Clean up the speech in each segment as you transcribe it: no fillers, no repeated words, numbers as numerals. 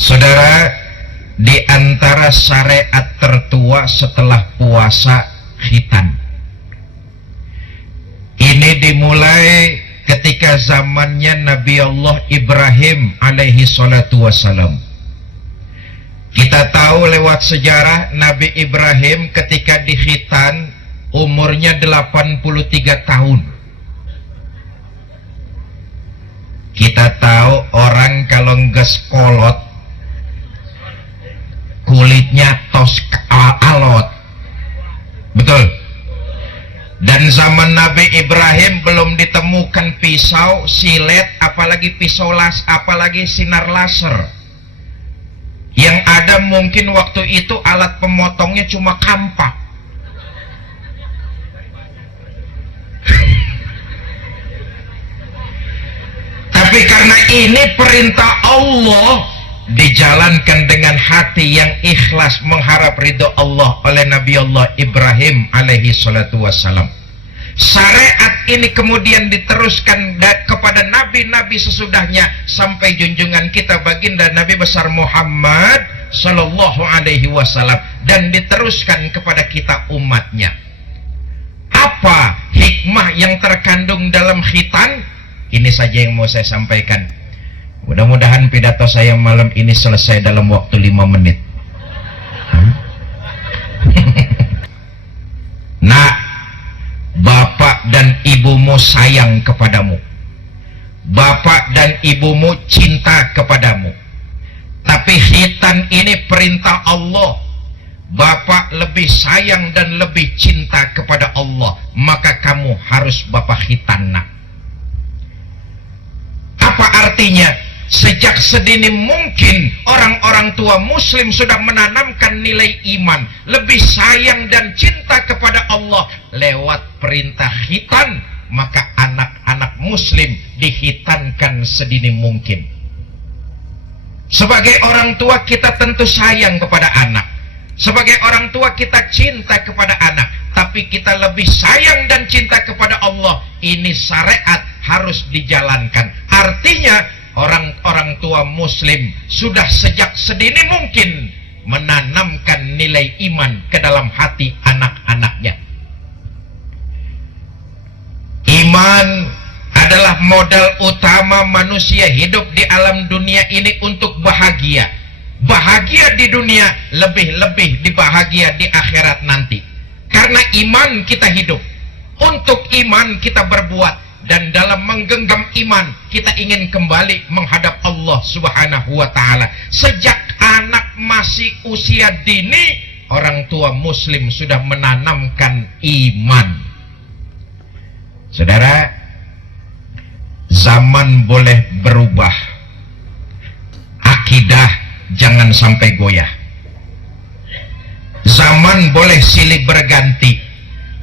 Saudara, di antara syariat tertua setelah puasa khitan. Ini dimulai ketika zamannya Nabi Allah Ibrahim alaihi salatu wassalam. Kita tahu lewat sejarah Nabi Ibrahim ketika dikhitan umurnya 83 tahun. Kita tahu orang kalau nges kolot kulitnya tos alot, betul. Dan zaman Nabi Ibrahim belum ditemukan pisau, silet, apalagi pisau apalagi sinar laser. Yang ada mungkin waktu itu alat pemotongnya cuma kampak. Tapi karena ini perintah Allah, dijalankan dengan hati yang ikhlas mengharap ridho Allah oleh Nabi Allah Ibrahim alaihi salatu wassalam. Syariat ini kemudian diteruskan kepada nabi-nabi sesudahnya sampai junjungan kita baginda Nabi besar Muhammad sallallahu alaihi wasallam, dan diteruskan kepada kita umatnya. Apa hikmah yang terkandung dalam khitan? Ini saja yang mau saya sampaikan. Mudah-mudahan pidato saya malam ini selesai dalam waktu 5 menit. Nah, bapak dan ibumu sayang kepadamu. Bapak dan ibumu cinta kepadamu. Tapi khitan ini perintah Allah. Bapak lebih sayang dan lebih cinta kepada Allah, maka kamu harus bapak khitan, nak. Apa artinya? Sejak sedini mungkin orang-orang tua muslim sudah menanamkan nilai iman, lebih sayang dan cinta kepada Allah lewat perintah khitan, maka anak-anak muslim dikhitankan sedini mungkin. Sebagai orang tua kita tentu sayang kepada anak. Sebagai orang tua kita cinta kepada anak, tapi kita lebih sayang dan cinta kepada Allah. Ini syariat harus dijalankan. Artinya orang-orang tua muslim sudah sejak sedini mungkin menanamkan nilai iman ke dalam hati anak-anaknya. Iman adalah modal utama manusia hidup di alam dunia ini untuk bahagia. Bahagia di dunia, lebih-lebih dibahagia di akhirat nanti. Karena iman kita hidup, untuk iman kita berbuat. Dan dalam menggenggam iman, kita ingin kembali menghadap Allah subhanahu wa ta'ala. Sejak anak masih usia dini, orang tua muslim sudah menanamkan iman. Saudara, zaman boleh berubah, akidah jangan sampai goyah. Zaman boleh silih berganti,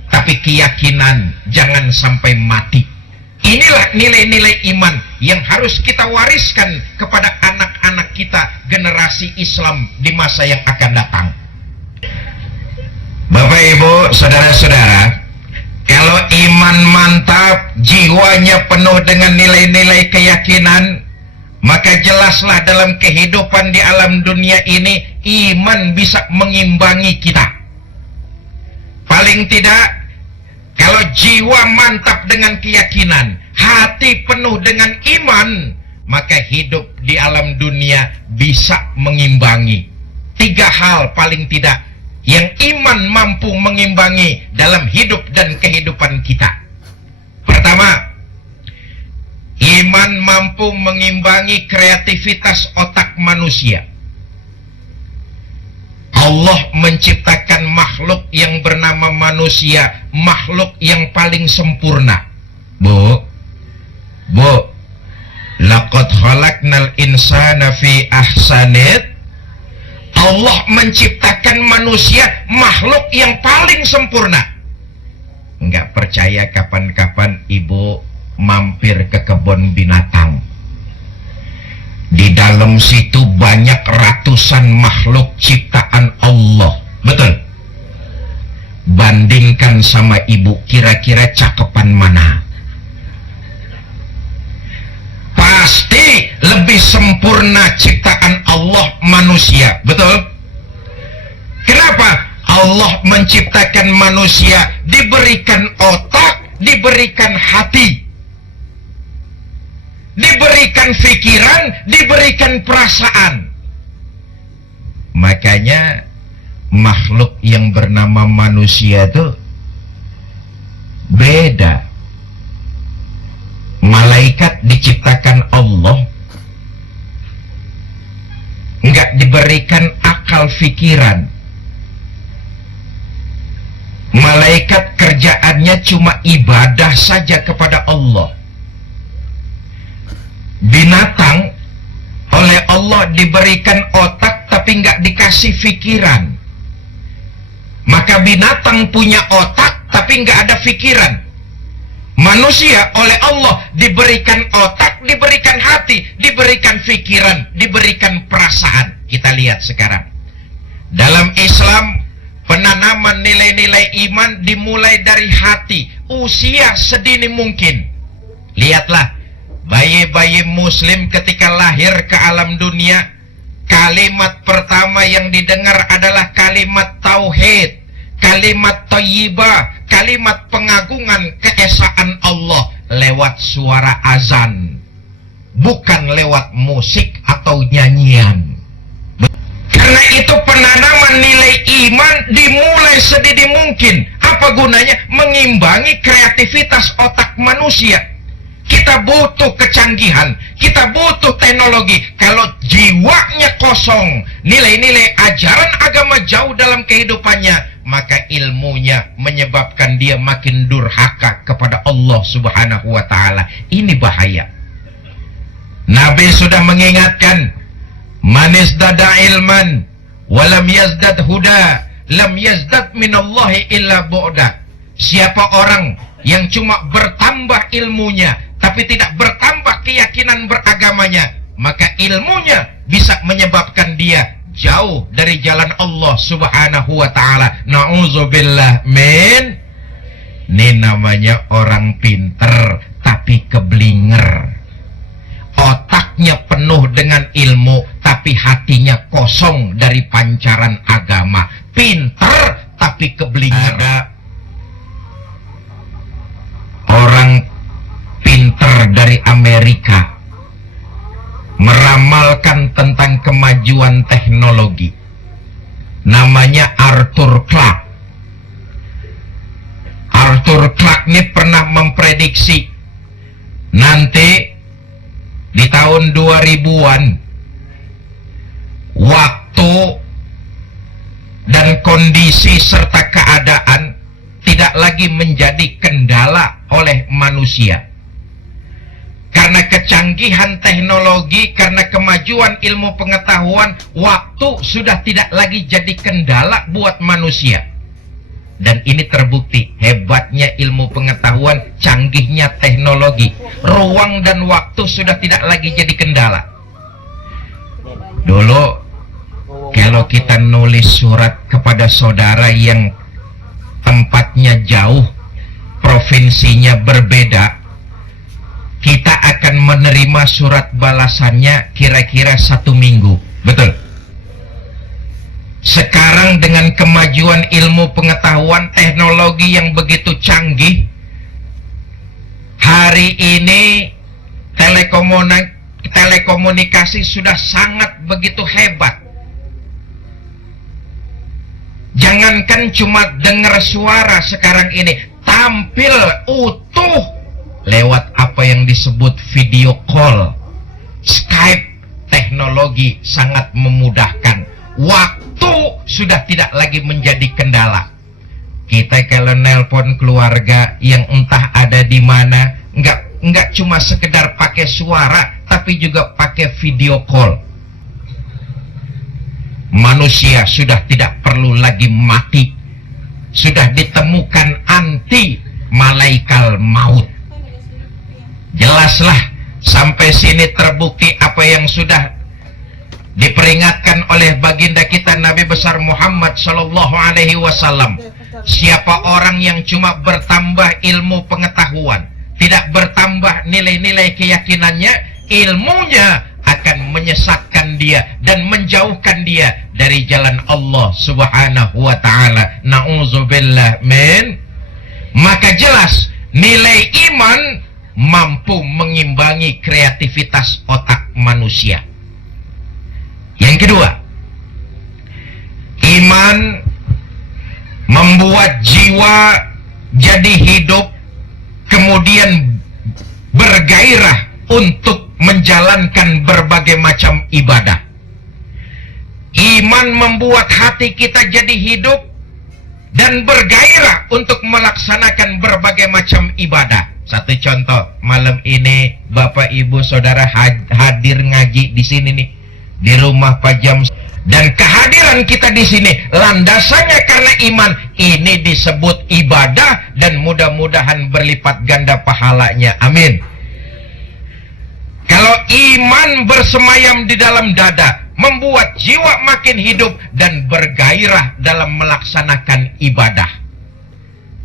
tapi keyakinan jangan sampai mati. Inilah nilai-nilai iman yang harus kita wariskan kepada anak-anak kita, generasi Islam di masa yang akan datang. Bapak Ibu, saudara-saudara, kalau iman mantap, jiwanya penuh dengan nilai-nilai keyakinan, maka jelaslah dalam kehidupan di alam dunia ini, iman bisa mengimbangi kita. Paling tidak, kalau jiwa mantap dengan keyakinan, hati penuh dengan iman, maka hidup di alam dunia bisa mengimbangi. 3 hal paling tidak yang iman mampu mengimbangi dalam hidup dan kehidupan kita. Pertama, iman mampu mengimbangi kreativitas otak manusia. Allah menciptakan makhluk yang bernama manusia, makhluk yang paling sempurna. Bu, laqad khalaqnal insana fi ahsanit. Allah menciptakan manusia, makhluk yang paling sempurna. Enggak percaya, kapan-kapan ibu mampir ke kebun binatang. Di dalam situ banyak ratusan makhluk ciptaan Allah. Betul? Bandingkan sama ibu, kira-kira cakepan mana? Pasti lebih sempurna ciptaan Allah menciptakan manusia diberikan otak, diberikan hati, diberikan pikiran, diberikan perasaan. Makanya makhluk yang bernama manusia itu beda. Malaikat diciptakan Allah, enggak diberikan akal pikiran. Malaikat kerjaannya cuma ibadah saja kepada Allah. Binatang oleh Allah diberikan otak tapi enggak dikasih pikiran. Maka binatang punya otak tapi enggak ada pikiran. Manusia oleh Allah diberikan otak, diberikan hati, diberikan pikiran, diberikan perasaan. Kita lihat sekarang. Dalam Islam, penanaman nilai-nilai iman dimulai dari hati, usia sedini mungkin. Lihatlah, bayi-bayi muslim ketika lahir ke alam dunia, kalimat pertama yang didengar adalah kalimat tauhid, kalimat thayyibah, kalimat pengagungan keesaan Allah lewat suara azan, bukan lewat musik atau nyanyian. Karena itu penanaman nilai iman dimulai sedini mungkin. Apa gunanya? Mengimbangi kreativitas otak manusia. Kita butuh kecanggihan, kita butuh teknologi. Kalau jiwanya kosong, nilai-nilai ajaran agama jauh dalam kehidupannya, maka ilmunya menyebabkan dia makin durhaka kepada Allah Subhanahu wa ta'ala. Ini bahaya. Nabi sudah mengingatkan, manis dada ilman walam yazdad huda lam yazdad minallahi illa bu'da. Siapa orang yang cuma bertambah ilmunya tapi tidak bertambah keyakinan beragamanya, maka ilmunya bisa menyebabkan dia jauh dari jalan Allah Subhanahu wa ta'ala. Na'udzubillah min. Ini namanya orang pinter tapi keblinger. Otaknya penuh dengan ilmu tapi hatinya kosong dari pancaran agama. Pinter tapi keblinger. Ada orang pinter dari Amerika meramalkan tentang kemajuan teknologi. Namanya Arthur Clarke. Arthur Clarke ini pernah memprediksi nanti di tahun 2000-an waktu dan kondisi serta keadaan tidak lagi menjadi kendala oleh manusia. Karena kecanggihan teknologi, karena kemajuan ilmu pengetahuan, waktu sudah tidak lagi jadi kendala buat manusia. Dan ini terbukti, hebatnya ilmu pengetahuan, canggihnya teknologi. Ruang dan waktu sudah tidak lagi jadi kendala. Dulu, kalau kita nulis surat kepada saudara yang tempatnya jauh, provinsinya berbeda, kita akan menerima surat balasannya kira-kira 1 minggu. Betul? Sekarang dengan kemajuan ilmu pengetahuan, teknologi yang begitu canggih, hari ini telekomunikasi sudah sangat begitu hebat. Jangankan cuma dengar suara sekarang ini, tampil utuh lewat apa yang disebut video call, Skype. Teknologi sangat memudahkan. Waktu sudah tidak lagi menjadi kendala. Kita kalau nelpon keluarga yang entah ada di mana, enggak cuma sekedar pakai suara, tapi juga pakai video call. Manusia sudah tidak perlu lagi mati. Sudah ditemukan anti malaikat maut. Jelaslah, sampai sini terbukti apa yang sudah diperingatkan oleh baginda kita Nabi besar Muhammad sallallahu alaihi wasallam. Siapa orang yang cuma bertambah ilmu pengetahuan, tidak bertambah nilai-nilai keyakinannya, ilmunya akan menyesatkan dia dan menjauhkan dia dari jalan Allah Subhanahu wa taala. Nauzubillah min. Maka jelas nilai iman mampu mengimbangi kreativitas otak manusia. Yang kedua, iman membuat jiwa jadi hidup, kemudian bergairah untuk menjalankan berbagai macam ibadah. Iman membuat hati kita jadi hidup dan bergairah untuk melaksanakan berbagai macam ibadah. Satu contoh, malam ini Bapak Ibu Saudara hadir ngaji di sini nih, di rumah Pak Jam, dan kehadiran kita di sini landasannya karena iman. Ini disebut ibadah dan mudah-mudahan berlipat ganda pahalanya. Amin. Kalau iman bersemayam di dalam dada, membuat jiwa makin hidup dan bergairah dalam melaksanakan ibadah.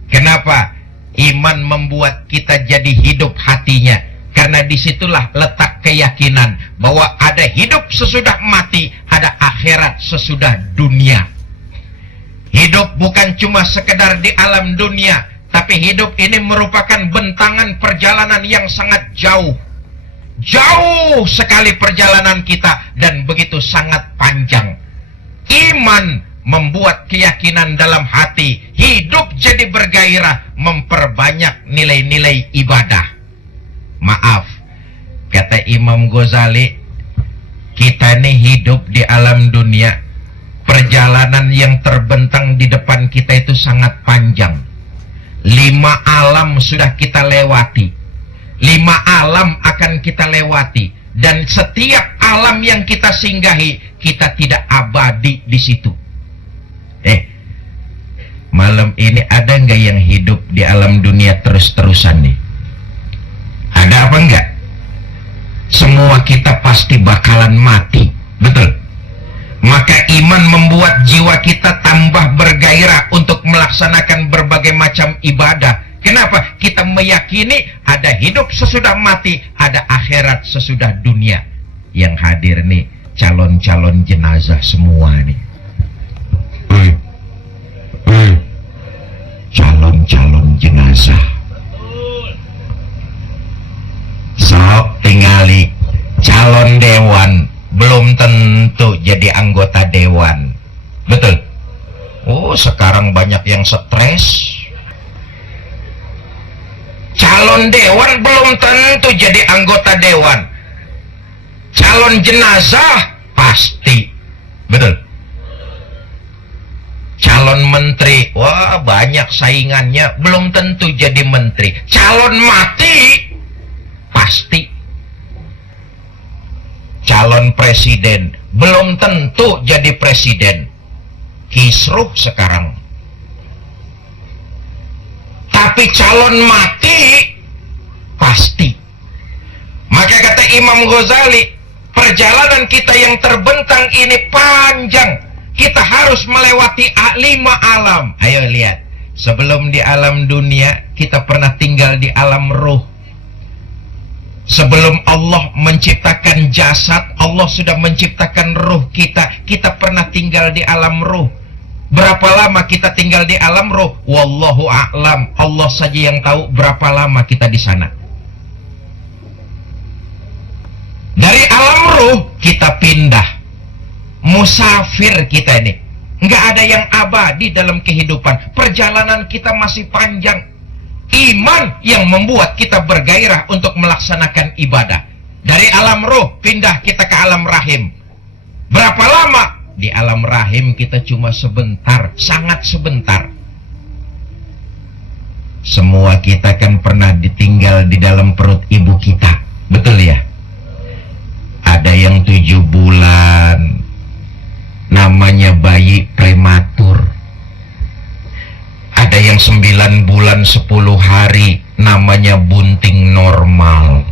Kenapa? Iman membuat kita jadi hidup hatinya. Karena disitulah letak keyakinan bahwa ada hidup sesudah mati, ada akhirat sesudah dunia. Hidup bukan cuma sekedar di alam dunia, tapi hidup ini merupakan bentangan perjalanan yang sangat jauh. Jauh sekali perjalanan kita dan begitu sangat panjang. Iman membuat keyakinan dalam hati, hidup jadi bergairah, memperbanyak nilai-nilai ibadah. Maaf, kata Imam Ghazali, kita ini hidup di alam dunia, perjalanan yang terbentang di depan kita itu sangat panjang. 5 alam sudah kita lewati, 5 alam akan kita lewati, dan setiap alam yang kita singgahi, kita tidak abadi di situ. Malam ini ada nggak yang hidup di alam dunia terus-terusan nih? Ada apa enggak? Semua kita pasti bakalan mati, betul? Maka iman membuat jiwa kita tambah bergairah untuk melaksanakan berbagai macam ibadah. Kenapa? Kita meyakini ada hidup sesudah mati, ada akhirat sesudah dunia. Yang hadir nih calon-calon jenazah semua nih. Calon-calon jenazah. Sok tingali calon dewan, belum tentu jadi anggota dewan. Betul? Oh, sekarang banyak yang stres. Calon dewan belum tentu jadi anggota dewan. Calon jenazah pasti. Betul? Calon menteri, wah banyak saingannya, belum tentu jadi menteri. Calon mati pasti. Calon presiden belum tentu jadi presiden. Kisruh sekarang. Tapi calon mati pasti. Maka kata Imam Ghazali, perjalanan kita yang terbentang ini panjang. Kita harus melewati 5 alam. Ayo lihat, sebelum di alam dunia, kita pernah tinggal di alam ruh. Sebelum Allah menciptakan jasad, Allah sudah menciptakan ruh kita. Kita pernah tinggal di alam ruh. Berapa lama kita tinggal di alam ruh? Wallahu a'lam. Allah saja yang tahu berapa lama kita di sana. Dari alam ruh kita pindah. Musafir kita ini. Nggak ada yang abadi dalam kehidupan. Perjalanan kita masih panjang. Iman yang membuat kita bergairah untuk melaksanakan ibadah. Dari alam ruh pindah kita ke alam rahim. Berapa lama? Di alam rahim kita cuma sebentar, sangat sebentar. Semua kita kan pernah ditinggal di dalam perut ibu kita. Betul ya? Ada yang 7 bulan, namanya bayi prematur. Ada yang 9 bulan 10 hari, namanya bunting normal.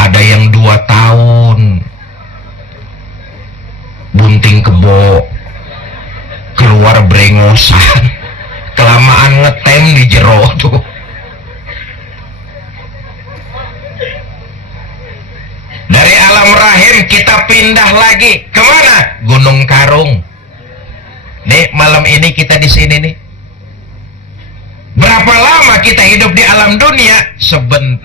Ada yang 2 tahun, bunting kebo, keluar brengosan, kelamaan ngetem di jero tuh. Dari alam rahim kita kita pindah lagi kemana? Gunung Karung. Nih malam ini kita di sini nih. Berapa lama kita hidup di alam dunia? Sebentar.